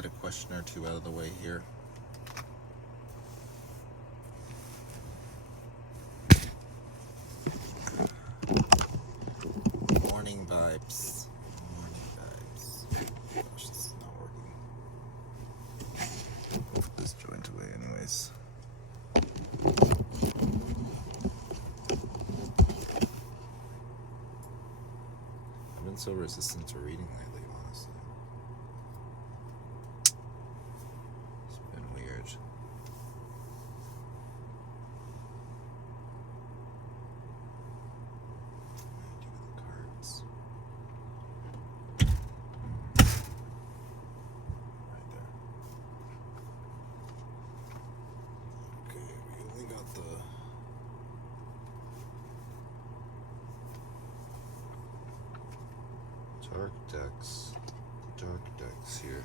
get a question or two out of the way here. Morning vibes. Morning vibes. Gosh, this is not working. I'll put this joint away anyways. I've been so resistant to reading lately, honestly. It's been weird. The cards. Right there. Okay, we only got the dark decks here.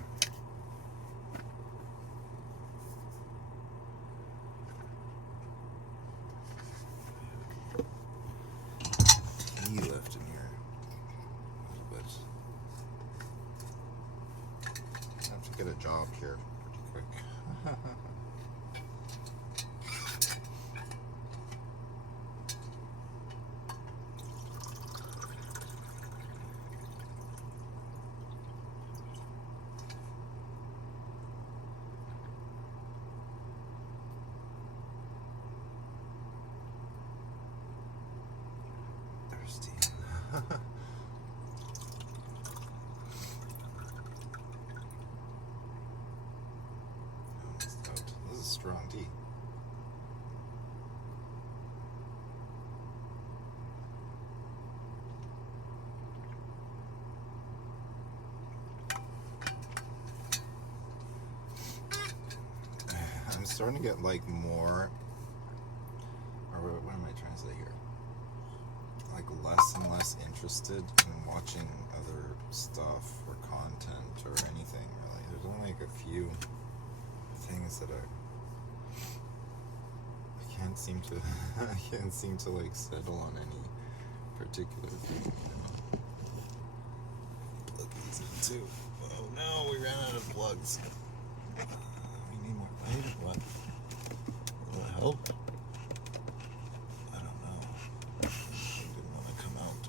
Tea left in here a little bit. I have to get a job here pretty quick. Thirsty. This is strong tea. I'm starting to get like more, or what am I trying to say here? Like less and less interested in watching other stuff or content or anything really. There's only like a few things that I can't seem to like settle on any particular thing, you know. Plug these in too. Oh no, we ran out of plugs. We need more light or what? Will it help? I don't know. It didn't want to come out.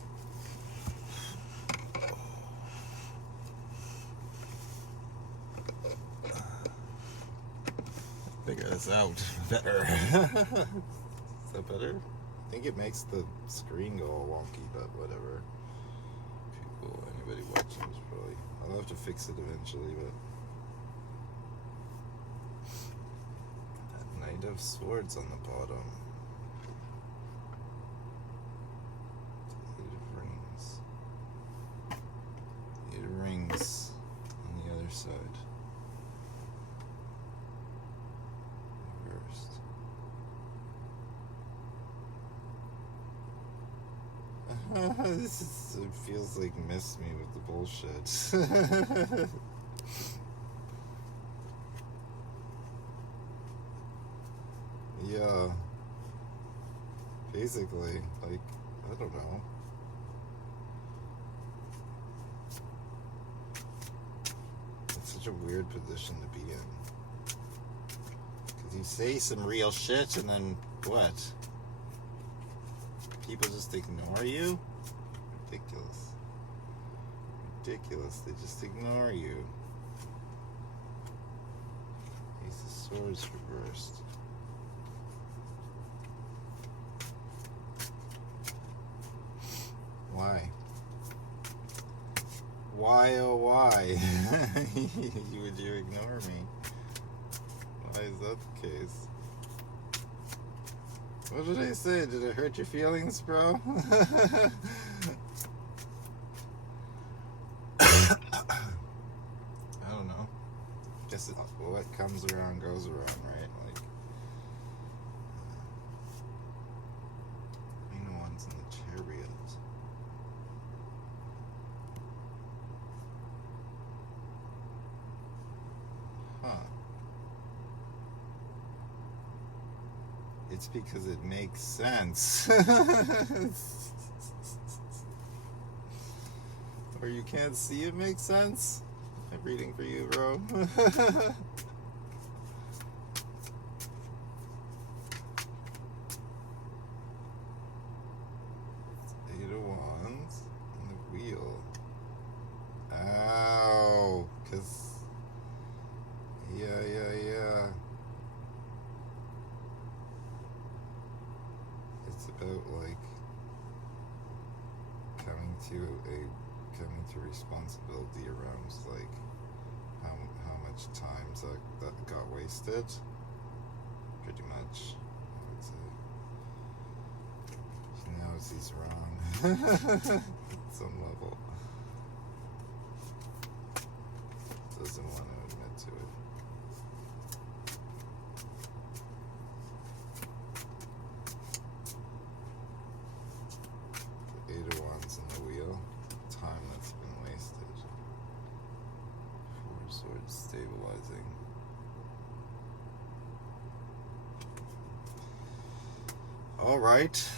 Figure this out better. Is that better? I think it makes the screen go all wonky, but whatever. Anybody watching is probably. I'll have to fix it eventually, but. That Knight of Swords on the bottom. Eight of Rings on the other side. Reversed. It feels like Miss Me with the bullshit. Yeah. Basically, like, I don't know. It's such a weird position to be in. Because you say some real shit and then what? People just ignore you? Ridiculous. Ridiculous. They just ignore you. Ace of Swords reversed. Why? Why, oh why? Would you ignore me? Why is that the case? What did I say? Did it hurt your feelings, bro? I don't know. Guess it's what comes around goes around, right? Like, main ones in the chariot. Huh. It's because it makes sense. Or you can't see it makes sense? reading for you, bro. Eight of Wands and the Wheel. Ow, cause yeah. It's about like coming to responsibility around like how much time that got wasted. Pretty much, I would say. She knows he's wrong. At some level. Doesn't want to admit to it. The Eight of Wands and the Wheel. Time that's been wasted. Four of Swords stabilizing. Alright.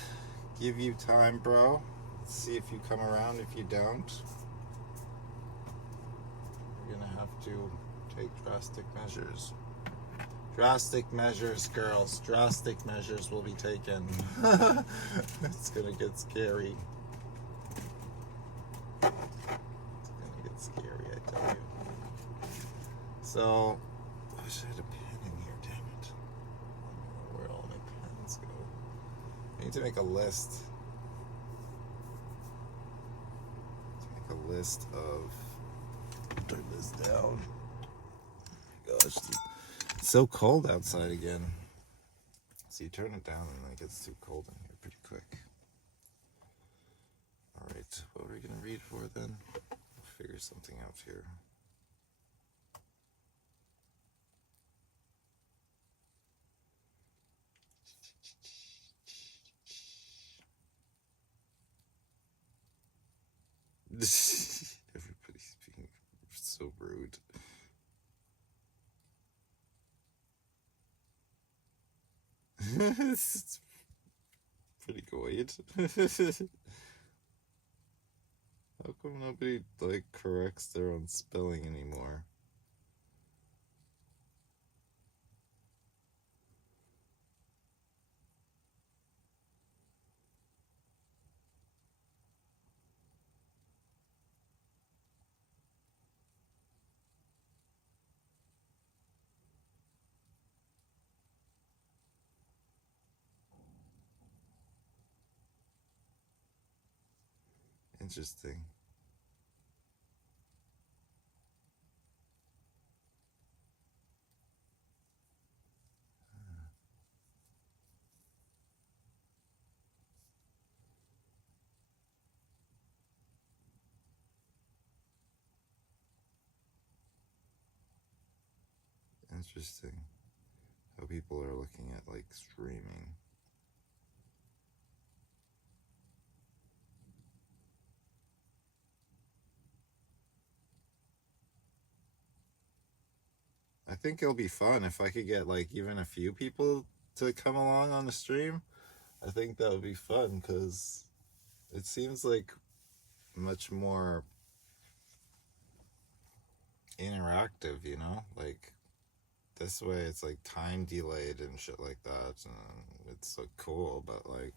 Give you time, bro. Let's see if you come around. If you don't, we're gonna have to take drastic measures. Drastic measures, girls. Drastic measures will be taken. It's gonna get scary. It's gonna get scary, I tell you. So, I wish I had a pen in here, damn it. I don't know where all my pens go. I need to make a list. A list of. Turn this down. Oh my gosh, it's so cold outside again. So you turn it down and it gets too cold in here pretty quick. Alright, what are we gonna read for then? We'll figure something out here. Everybody's being so rude. It's pretty good. How come nobody like corrects their own spelling anymore? Interesting. Interesting. How people are looking at like streaming. I think it'll be fun if I could get like even a few people to come along on the stream. I think that would be fun because it seems like much more interactive, you know? Like this way it's like time delayed and shit like that, and it's so cool. But like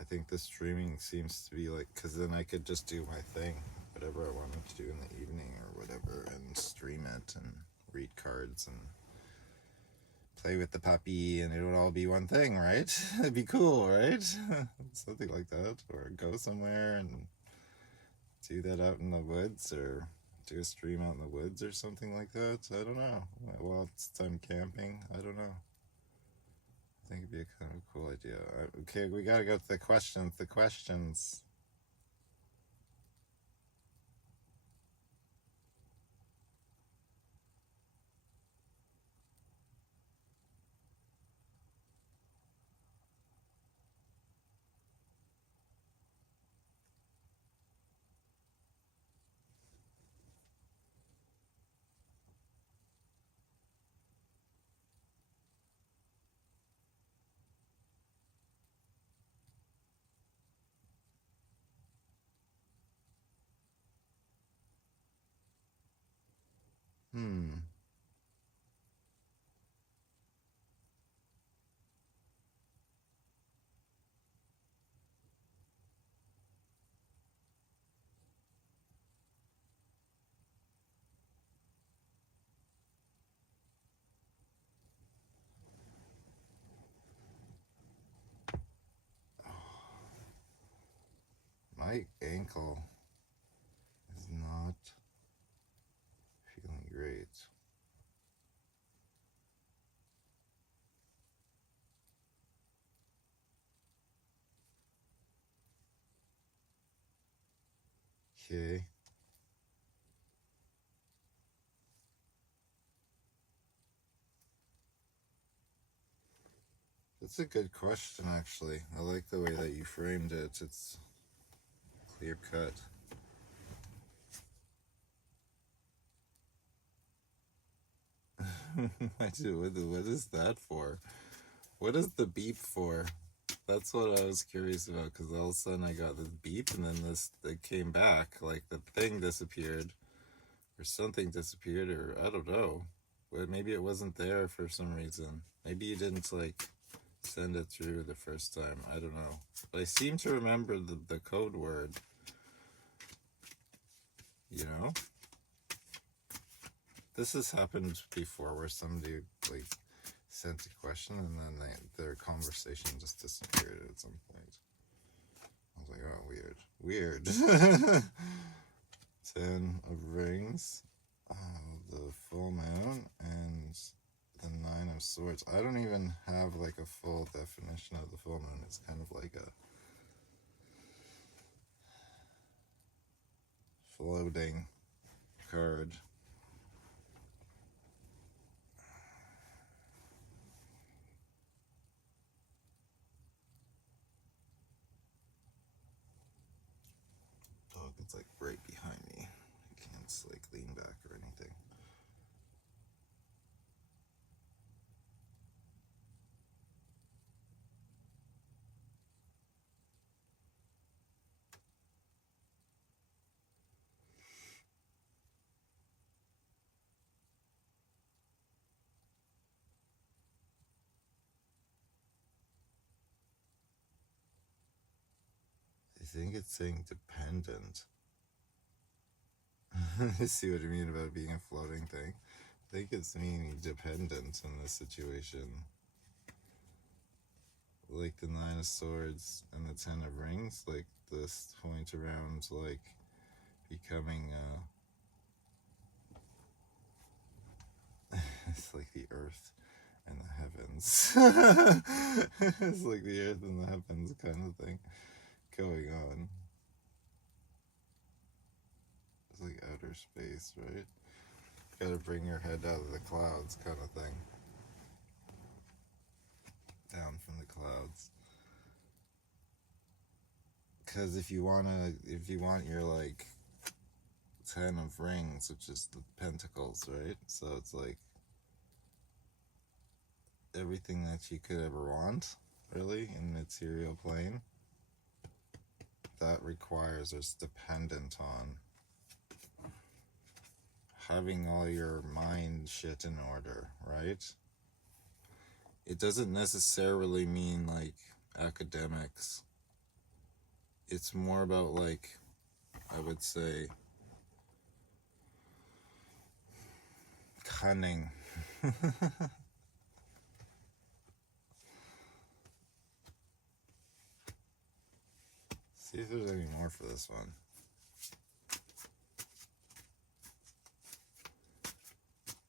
I think the streaming seems to be like, because then I could just do my thing, whatever I wanted to do in the evening or whatever, and stream it and read cards and play with the puppy, and it would all be one thing, right? It'd be cool, right? Something like that. Or go somewhere and do that out in the woods, or do a stream out in the woods or something like that. I don't know. While it's time camping, I don't know. I think it'd be a kind of cool idea. Okay, we gotta go to the questions. The questions. My ankle is not feeling great. Okay. That's a good question, actually. I like the way that you framed it. It's clear cut. What is that for? What is the beep for? That's what I was curious about, because all of a sudden I got this beep and then it came back, like the thing disappeared or something disappeared, or I don't know. But maybe it wasn't there for some reason. Maybe you didn't like send it through the first time. I don't know. But I seem to remember the code word. You know? This has happened before where somebody like sent a question and then their conversation just disappeared at some point. I was like, oh, weird. Weird. 10 of rings, the full moon, and the 9 of swords. I don't even have like a full definition of the full moon. It's kind of like a floating card. Dog is like right behind me. I can't like lean back or anything. I think it's saying dependent. See what I mean about being a floating thing? I think it's meaning dependent in this situation. Like the 9 of swords and the 10 of rings, like this point around like becoming it's like the earth and the heavens. It's like the earth and the heavens kind of thing going on. It's like outer space, right? Gotta bring your head out of the clouds kind of thing. Down from the clouds. Because if you want your like 10 of rings, which is the pentacles, right? So it's like everything that you could ever want, really, in material plane, that requires or is dependent on having all your mind shit in order, right? It doesn't necessarily mean like academics. It's more about like, I would say, cunning. See if there's any more for this one.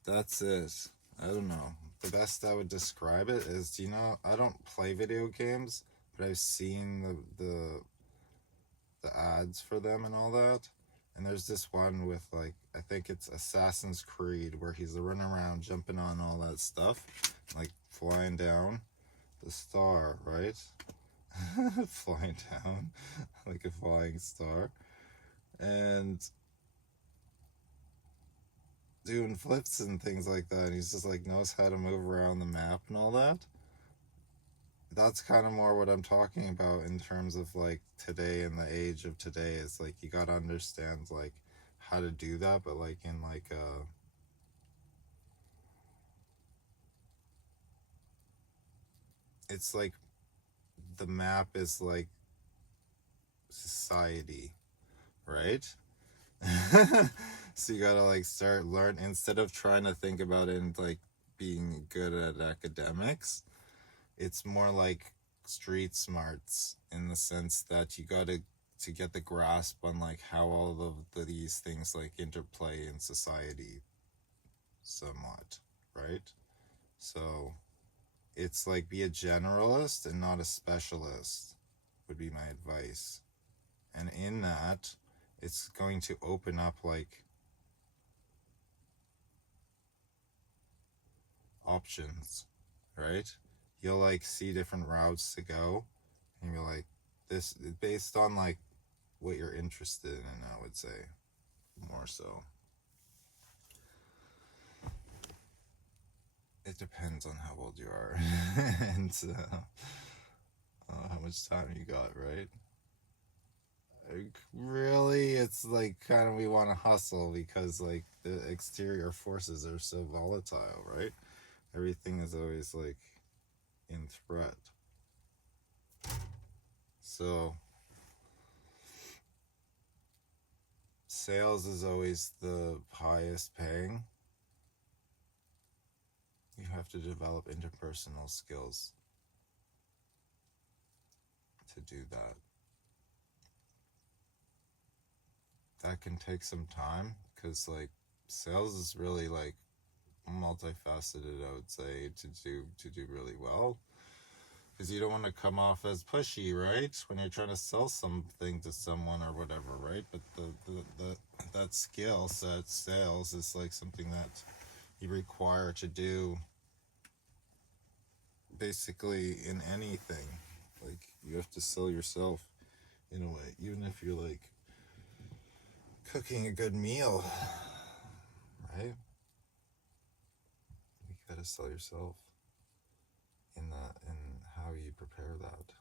That's it. I don't know. The best I would describe it is, do you know, I don't play video games, but I've seen the ads for them and all that. And there's this one with like, I think it's Assassin's Creed, where he's running around jumping on all that stuff, like flying down the star, right? Flying down like a flying star. And doing flips and things like that, and he's just like knows how to move around the map and all that. That's kind of more what I'm talking about in terms of like today and the age of today. Is like you gotta understand like how to do that, but like in like it's like the map is like society, right? So you gotta like start learn instead of trying to think about it and like being good at academics. It's more like street smarts in the sense that you gotta to get the grasp on like how all of these things like interplay in society somewhat, right? So it's like be a generalist and not a specialist would be my advice. And in that, it's going to open up like options, right? You'll like see different routes to go, and you're like, this based on like what you're interested in, I would say, more so. It depends on how old you are and how much time you got, right? Like, really, it's like kind of we want to hustle because like the exterior forces are so volatile, right? Everything is always like in threat. So sales is always the highest paying. You have to develop interpersonal skills to do that. That can take some time because like sales is really like multifaceted, I would say, to do really well, because you don't want to come off as pushy, right, when you're trying to sell something to someone or whatever, right? But the that skill set, sales, is like something that you require to do basically in anything. Like you have to sell yourself in a way, even if you're like cooking a good meal, right? You gotta sell yourself in that, in how you prepare that.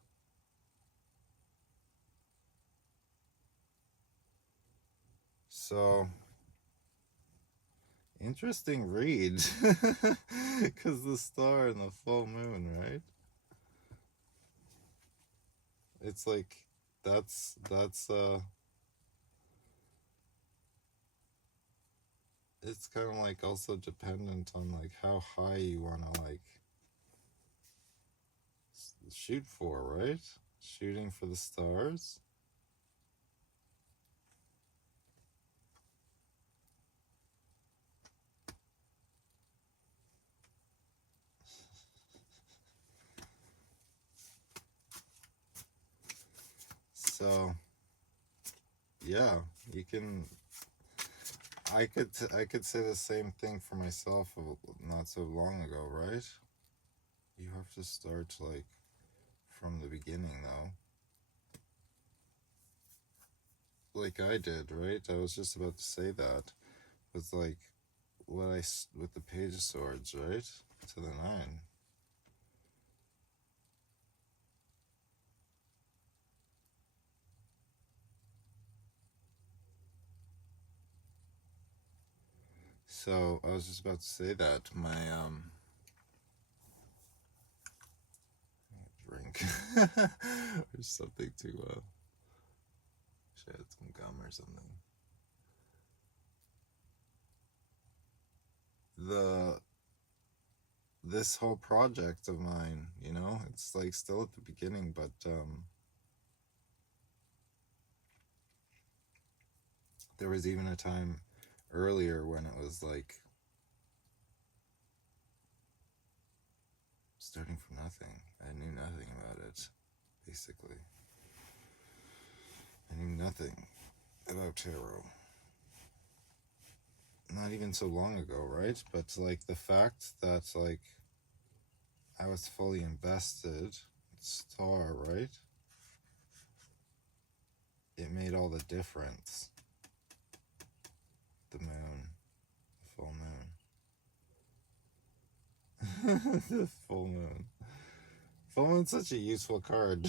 So interesting read, because the star and the full moon, right? It's like that's it's kind of like also dependent on like how high you want to like shoot for, right? Shooting for the stars. So yeah, you can. I could say the same thing for myself not so long ago, right? You have to start like from the beginning though, like I did, right? I was just about to say that with like with the Page of Swords, right, to the 9. So I was just about to say that my drink or something to should have some gum or something. This whole project of mine, it's like still at the beginning, but there was even a time earlier when it was like starting from nothing. I knew nothing about it, basically. I knew nothing about tarot. Not even so long ago, right? But like the fact that like I was fully invested, star, right? It made all the difference. The moon, the full moon. The full moon. Full moon's such a useful card.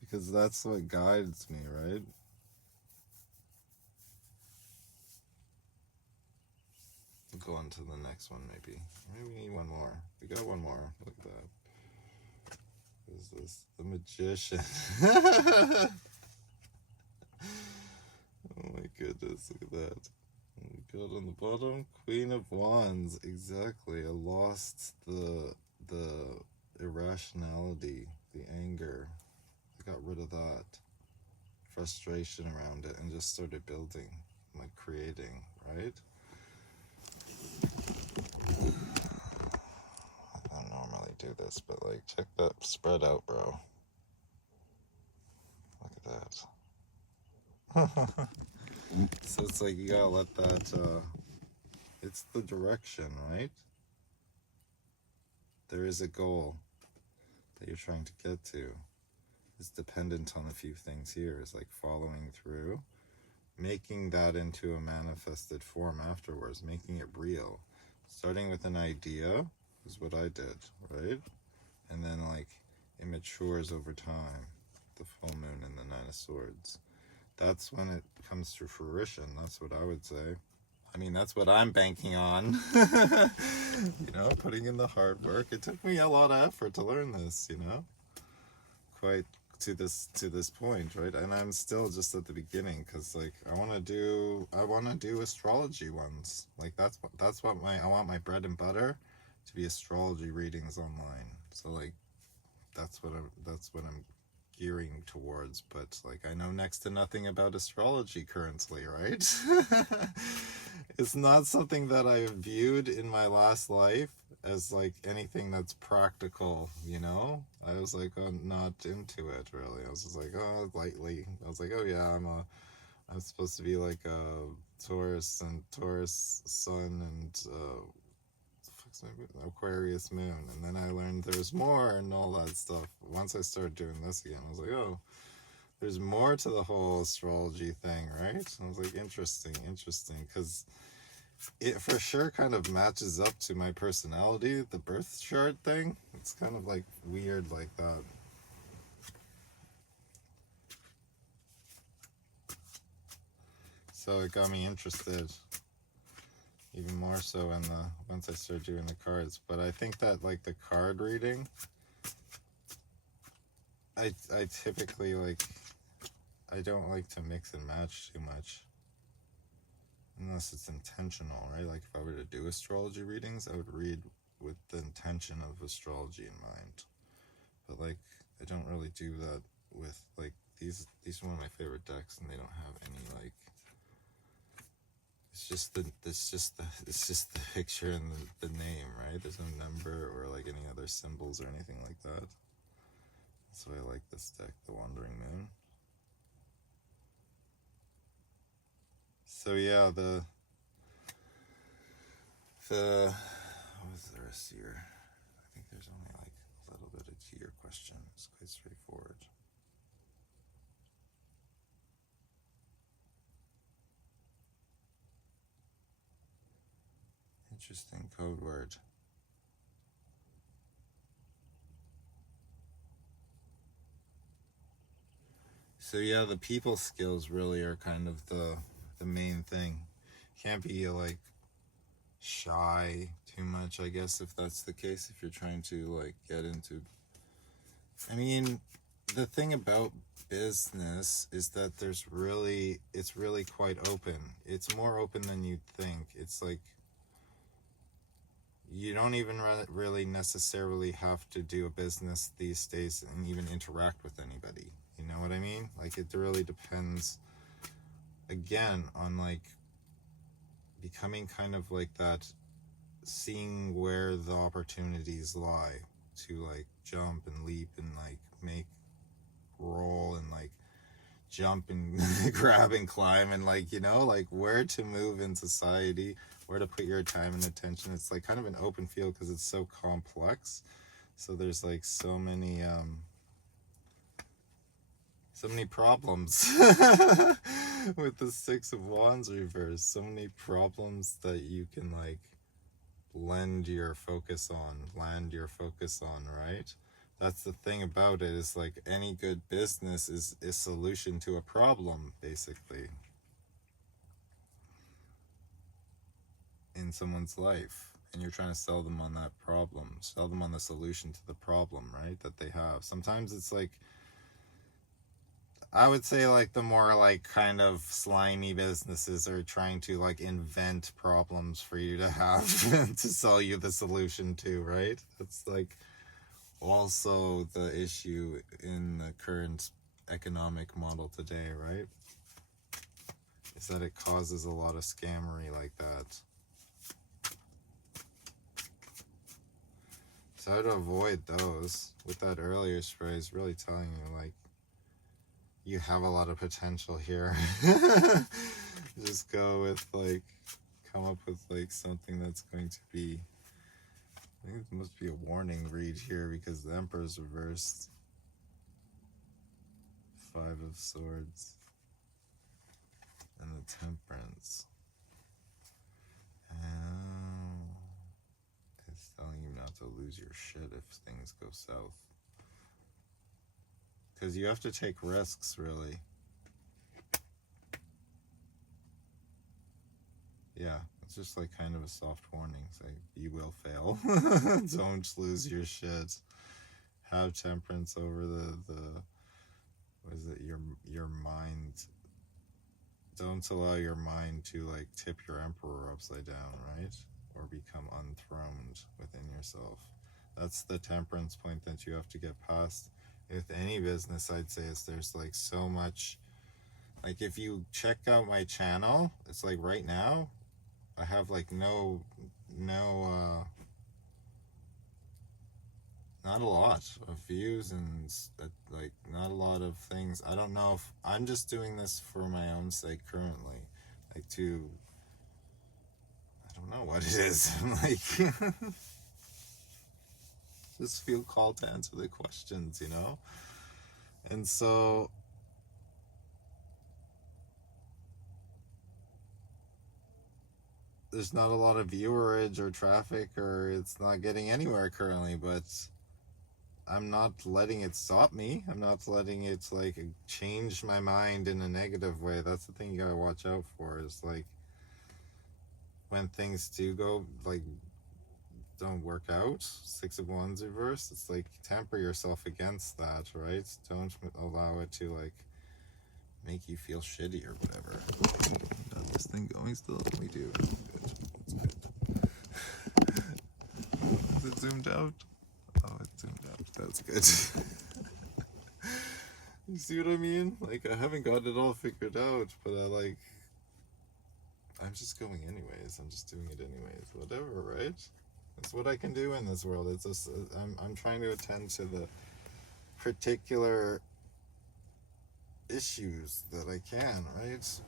Because that's what guides me, right? go on to the next one, maybe. Maybe we need one more. We got one more. Look at that. What is this? The Magician. Oh my goodness, look at that. We got on the bottom, Queen of Wands. Exactly. I lost the irrationality, the anger. I got rid of that. Frustration around it and just started building, like creating, right? I don't normally do this, but like check that spread out, bro. Look at that. So it's like you gotta let that, it's the direction, right? There is a goal that you're trying to get to. It's dependent on a few things here. It's like following through, making that into a manifested form afterwards, making it real. Starting with an idea is what I did, right? And then like it matures over time. The full moon and the Nine of Swords. That's when it comes to fruition. That's what I would say. I mean, that's what I'm banking on. You know, putting in the hard work. It took me a lot of effort to learn this, you know, quite to this point, right? And I'm still just at the beginning, because like I want to do astrology ones. Like that's what I want my bread and butter to be, astrology readings online. So like that's what I'm gearing towards. But like I know next to nothing about astrology currently, right? It's not something that I viewed in my last life as like anything that's practical, you know. I was like, oh, not into it really. I was just like, oh, lightly. I was like, oh yeah, I'm supposed to be like a Taurus sun and Aquarius moon, and then I learned there's more and all that stuff. Once I started doing this again, I was like, oh, there's more to the whole astrology thing, right? I was like, interesting, because it for sure kind of matches up to my personality, the birth chart thing. It's kind of like weird like that. So it got me interested even more so in once I started doing the cards. But I think that like the card reading, I typically like, I don't like to mix and match too much unless it's intentional, right? Like if I were to do astrology readings, I would read with the intention of astrology in mind. But like I don't really do that with like these are one of my favorite decks, and they don't have any like, it's just the picture and the name, right? There's no number or like any other symbols or anything like that. That's why I like this deck, the Wandering Moon. So yeah, what was the rest here? I think there's only like a little bit to your question. It's quite straightforward. Interesting code word. So yeah, the people skills really are kind of the main thing. Can't be like shy too much, I guess, if that's the case, if you're trying to like get into, I mean, the thing about business is that it's really quite open. It's more open than you'd think. It's like you don't even really necessarily have to do a business these days and even interact with anybody. You know what I mean? Like it really depends, again, on like becoming kind of like that, seeing where the opportunities lie to like jump and leap and like make, roll and like jump and grab and climb and like, you know, like where to move in society, where to put your time and attention. It's like kind of an open field because it's so complex. So there's like so many problems with the Six of Wands reverse. So many problems that you can like land your focus on, right? That's the thing about it, is like any good business is a solution to a problem, basically. in someone's life, and you're trying to sell them on that problem, sell them on the solution to the problem, right, that they have. Sometimes it's like, I would say, like, the more like kind of slimy businesses are trying to like invent problems for you to have to sell you the solution to, right? That's like also the issue in the current economic model today, right? Is that it causes a lot of scammery like that. So how to avoid those with that earlier spray is really telling you, like, you have a lot of potential here. Just go with, like, come up with, like, something that's going to be, I think it must be a warning read here because the Emperor's reversed. 5 of Swords. And the Temperance. It's telling you not to lose your shit if things go south. Because you have to take risks, really. Yeah, it's just like kind of a soft warning. It's like, you will fail. Don't lose your shit. Have temperance over the what is it, your mind. Don't allow your mind to like tip your emperor upside down, right? Or become unthroned within yourself. That's the temperance point that you have to get past. With any business, I'd say, is there's like so much. Like, if you check out my channel, it's like right now I have like no not a lot of views and like not a lot of things. I don't know if I'm just doing this for my own sake currently, like to, I don't know what it is. Like, just feel called to answer the questions, you know? And so there's not a lot of viewerage or traffic, or it's not getting anywhere currently, but I'm not letting it stop me. I'm not letting it like change my mind in a negative way. That's the thing you gotta watch out for, is like when things do go like don't work out, 6 of Wands reversed, it's like temper yourself against that, right? Don't allow it to like make you feel shitty or whatever. Got this thing going still? We do. Good. That's good. Is it zoomed out? Oh, it's zoomed out. That's good. You see what I mean? Like, I haven't got it all figured out, but I'm just going anyways. I'm just doing it anyways. Whatever, right? That's what I can do in this world. It's just, I'm trying to attend to the particular issues that I can, right?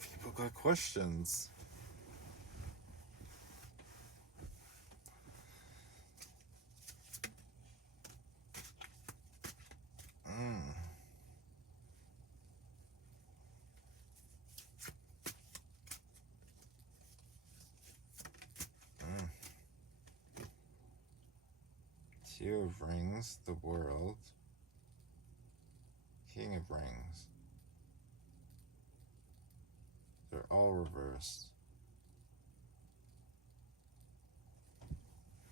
People got questions. Two of Rings, the World. King of Rings. They're all reversed.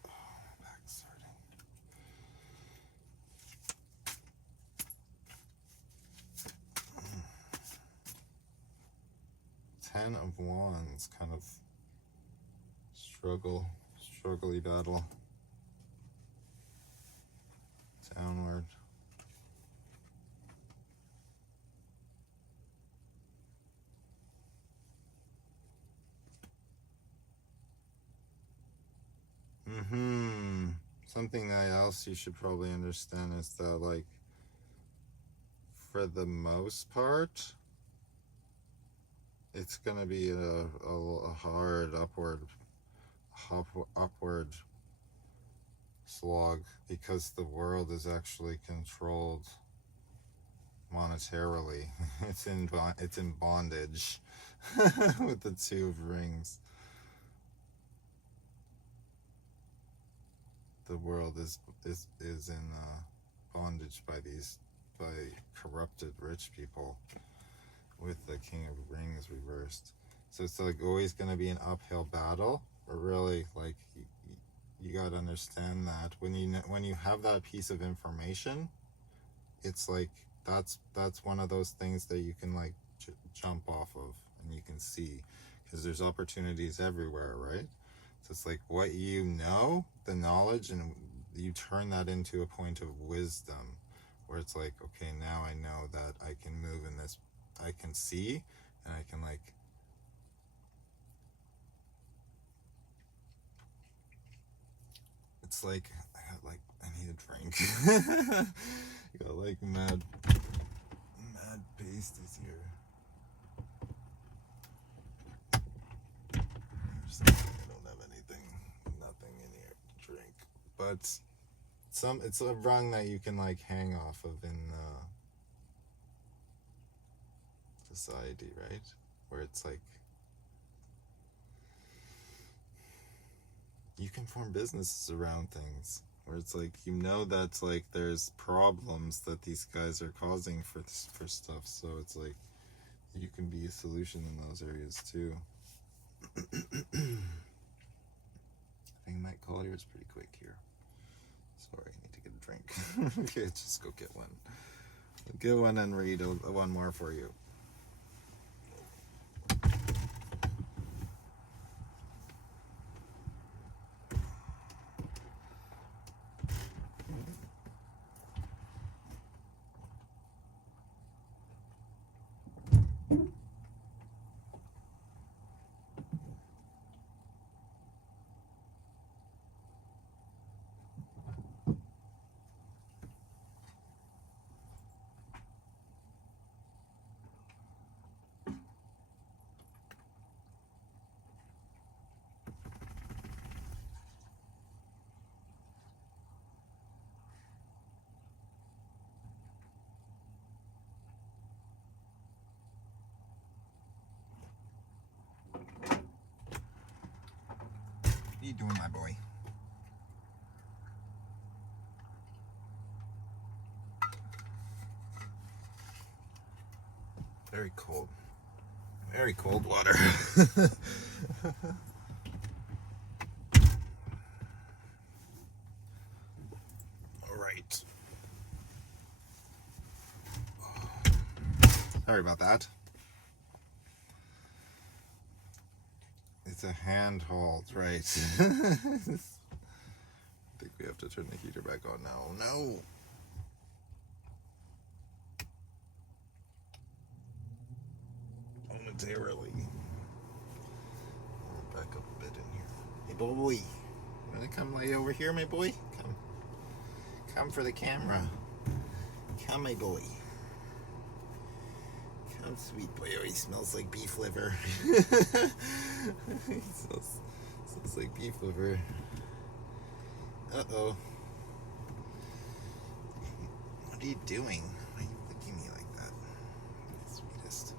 Oh, my back's hurting. 10 of Wands, kind of struggly battle. Downward. Something else you should probably understand is that, like, for the most part, it's gonna be a hard upward slog, because the world is actually controlled monetarily. It's in bondage with the Two of Rings. The world is in bondage by corrupted rich people, with the King of Rings reversed. So it's like always going to be an uphill battle. But really, like, you got to understand that when you have that piece of information, it's like that's one of those things that you can like jump off of, and you can see, because there's opportunities everywhere, right? So it's like what you know, the knowledge, and you turn that into a point of wisdom, where it's like, okay, now I know that I can move in this, I can see, and I can like, it's like I need a drink. You got like mad pasties here. I don't have nothing in here to drink. But it's a rung that you can like hang off of in society, right? Where it's like you can form businesses around things. Where it's like, you know, that's like there's problems that these guys are causing for stuff. So it's like you can be a solution in those areas too. I think my call here is pretty quick here. Sorry, I need to get a drink. Okay, just go get one. I'll get one and read one more for you. What are you doing, my boy? Very cold. Very cold water. All right. Sorry about that. It's a handhold, right? I think we have to turn the heater back on now. No! Momentarily. Back up a bit in here. Hey, boy. You wanna come lay over here, my boy? Come. Come for the camera. Come, my boy. Come, sweet boy. Oh, he smells like beef liver. He smells like beef liver. Uh-oh. What are you doing? Why are you licking me like that? The sweetest.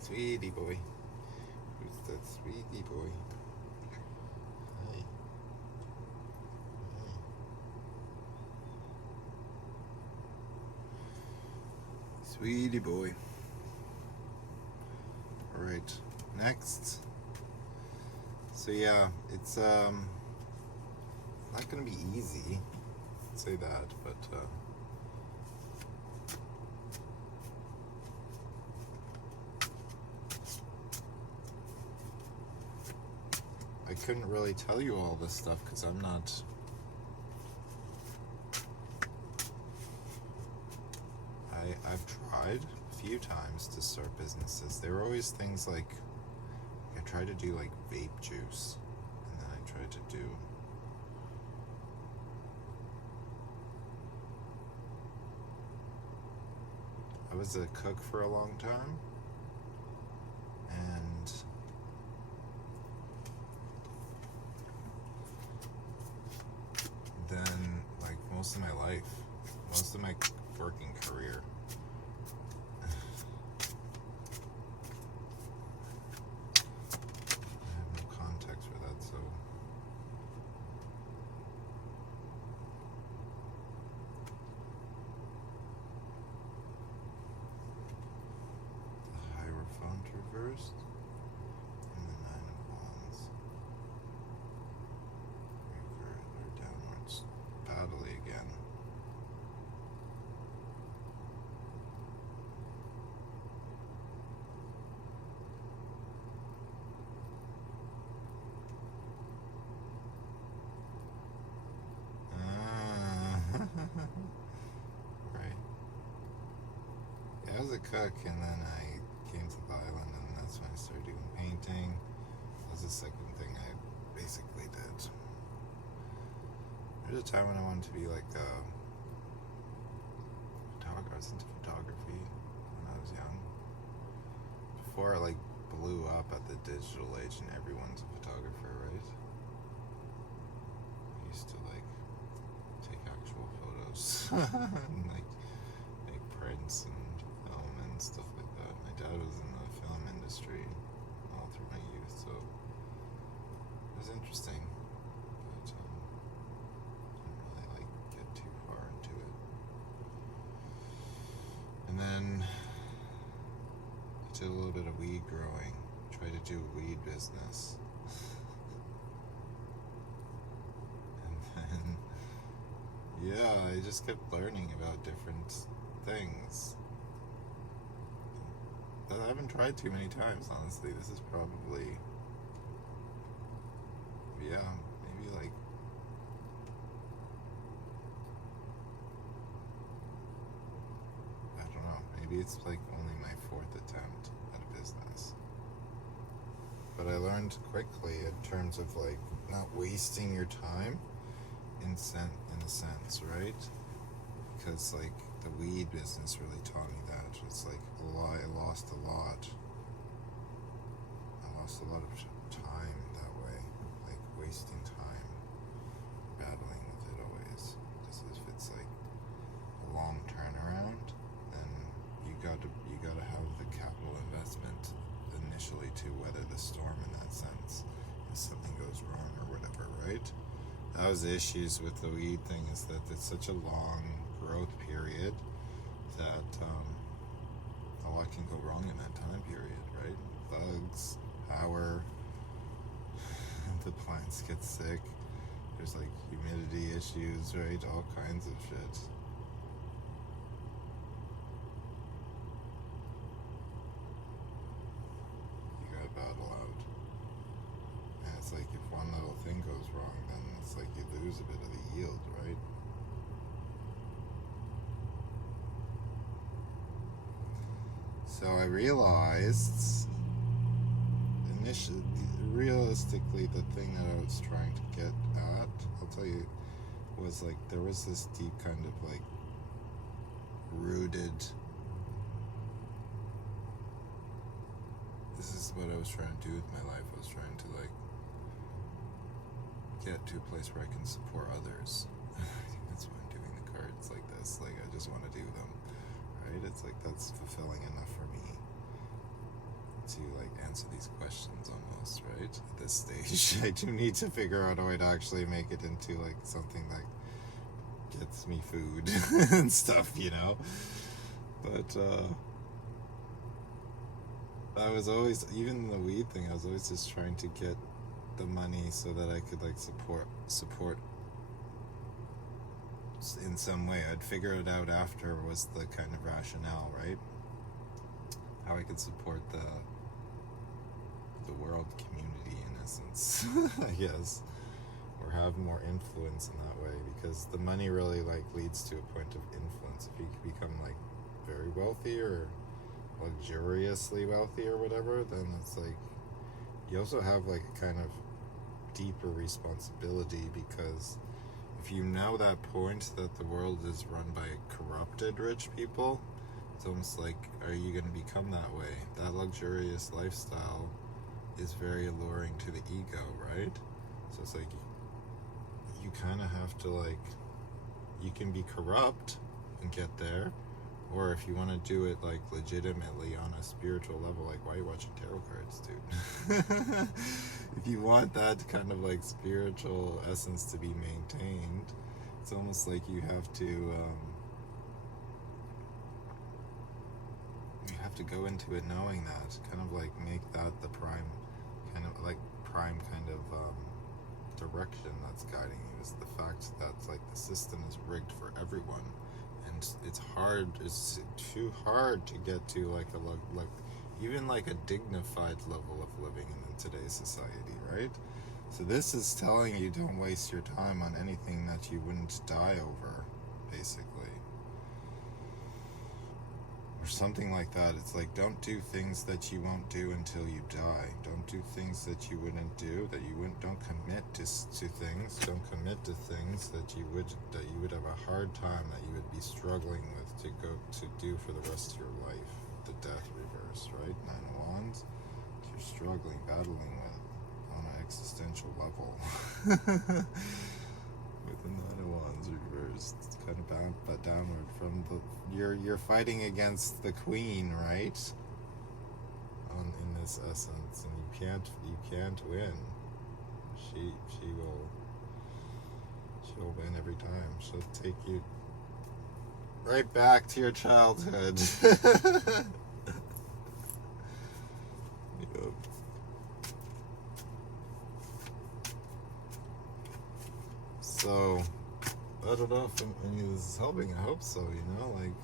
Sweetie boy. Who's that sweetie boy? Hi. Hi. Sweetie boy. Alright, next. So yeah, it's not gonna be easy. I'd say that, but I couldn't really tell you all this stuff because I'm not. I've tried a few times to start businesses. They were always things like, I tried to do like vape juice, and then I tried to do I was a cook for a long time, and then like most of my life, most of my working career, I have no context for that, so the Hierophant Right. Yeah, I was a cook, and then I came to the island, and that's when I started doing painting. That was the second thing I basically did. There was a time when I wanted to be like a photographer. I was into photography when I was young. Before it like blew up at the digital age and everyone's a photographer, right? I used to like take actual photos and like make prints and film and stuff like that. My dad was in the film industry all through my youth, so it was interesting. But didn't really like get too far into it. And then I did a little bit of weed growing. Tried to do a weed business. And then yeah, I just kept learning about different things. I haven't tried too many times, honestly. This is probably, yeah, maybe like I don't know, maybe it's like only my fourth attempt at a business. But I learned quickly in terms of like not wasting your time in a sense, right? Because like the weed business really taught me that. It's like a lot. I lost a lot of time that way, like wasting time battling with it always. Just if it's like a long turnaround, then you gotta have the capital investment initially to weather the storm in that sense. If something goes wrong or whatever, right? That was the issues with the weed thing, is that it's such a long growth period that a lot can go wrong in that time period, right? Bugs, power, the plants get sick, there's like humidity issues, right? All kinds of shit. You gotta battle out. And it's like if one little thing goes wrong, then it's like you lose a bit of the yield, right? So I realized realistically, the thing that I was trying to get at, I'll tell you, was like there was this deep kind of like rooted, this is what I was trying to do with my life. I was trying to like get to a place where I can support others. I think that's why I'm doing the cards like this. Like I just want to do them, right? It's like that's fulfilling enough for me to like answer these questions almost, right? At this stage, I do need to figure out a way to actually make it into like something that gets me food and stuff, you know? But I was always, even the weed thing, I was always just trying to get the money so that I could like support in some way. I'd figure it out after was the kind of rationale, right? How I could support the world community in essence, I guess, or have more influence in that way, because the money really like leads to a point of influence. If you become like very wealthy or luxuriously wealthy or whatever, then it's like you also have like a kind of deeper responsibility, because if you know that point that the world is run by corrupted rich people, it's almost like, are you going to become that way? That luxurious lifestyle is very alluring to the ego, right? So it's like you kind of have to like, you can be corrupt and get there, or if you want to do it like legitimately on a spiritual level, like why are you watching tarot cards, dude? If you want that kind of like spiritual essence to be maintained, it's almost like you have to go into it knowing that, kind of like make that the prime kind of direction that's guiding you, is the fact that like the system is rigged for everyone, and it's too hard to get to like even like a dignified level of living in today's society, right? So this is telling you, don't waste your time on anything that you wouldn't die over, basically. Or something like that. It's like, don't do things that you won't do until you die. Don't do things that you wouldn't do, don't commit to things. Don't commit to things that you would have a hard time, that you would be struggling with to do for the rest of your life. The death reverse, right? Nine of Wands. You're struggling, battling with on an existential level. With the Nine of Wands reversed, it's kind of bound but downward from the you're fighting against the Queen, right? In this essence, and you can't win. She'll win every time. She'll take you right back to your childhood. Yep. So, I don't know if any of this is helping. I hope so, like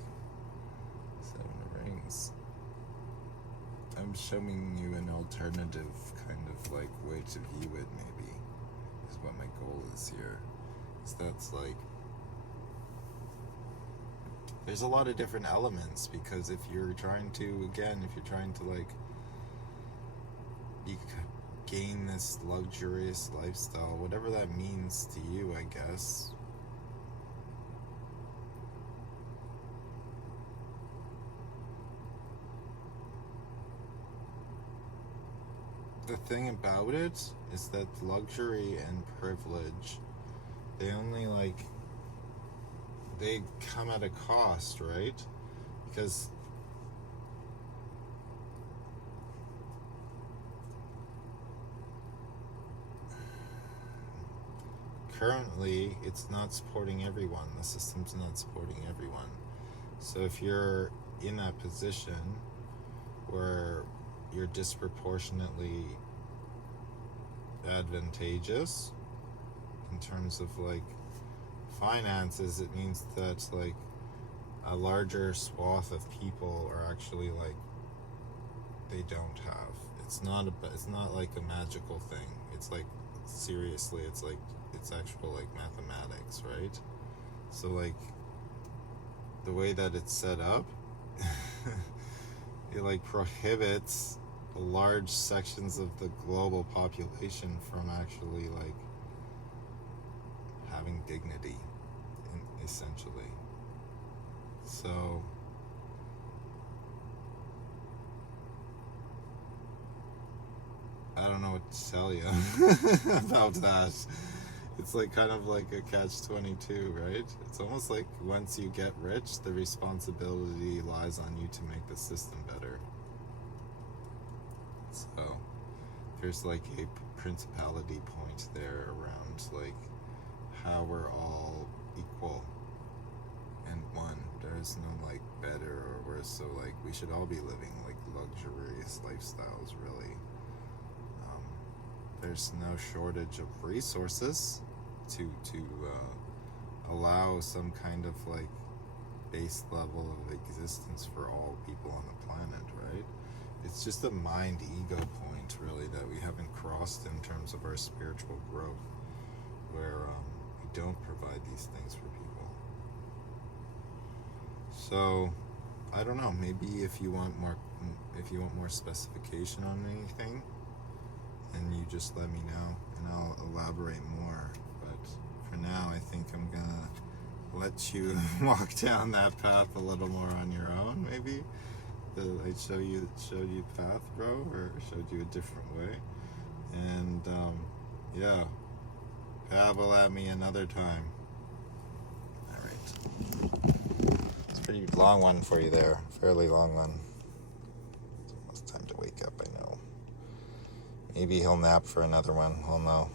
Seven of Rings. I'm showing you an alternative kind of like way to view it, maybe, is what my goal is here. Is that's like, there's a lot of different elements, because if you're trying to like gain this luxurious lifestyle, whatever that means to you, I guess. The thing about it is that luxury and privilege, they only they come at a cost, right? Because currently it's not supporting everyone. The system's not supporting everyone. So if you're in that position where you're disproportionately advantageous in terms of like finances, it means that like a larger swath of people are actually like, they don't have. It's not like a magical thing. It's like, seriously, it's actual like mathematics, right? So like the way that it's set up, it like prohibits large sections of the global population from actually like having dignity, essentially. So I don't know what to tell you about that. It's like kind of like a catch-22, right? It's almost like once you get rich, the responsibility lies on you to make the system better. So there's like a principality point there around like how we're all equal and one. There's no like better or worse. So like we should all be living like luxurious lifestyles, really. There's no shortage of resources to allow some kind of like base level of existence for all people on the planet, right? It's just a mind-ego point, really, that we haven't crossed in terms of our spiritual growth, where we don't provide these things for people. So, I don't know. Maybe if you want more specification on anything, and you just let me know, and I'll elaborate more. But for now, I think I'm gonna let you walk down that path a little more on your own, maybe. I showed you the path, bro, or showed you a different way. And yeah, babble at me another time. All right, it's a pretty long one for you there, fairly long one. It's almost time to wake up, I know. Maybe he'll nap for another one, I'll know.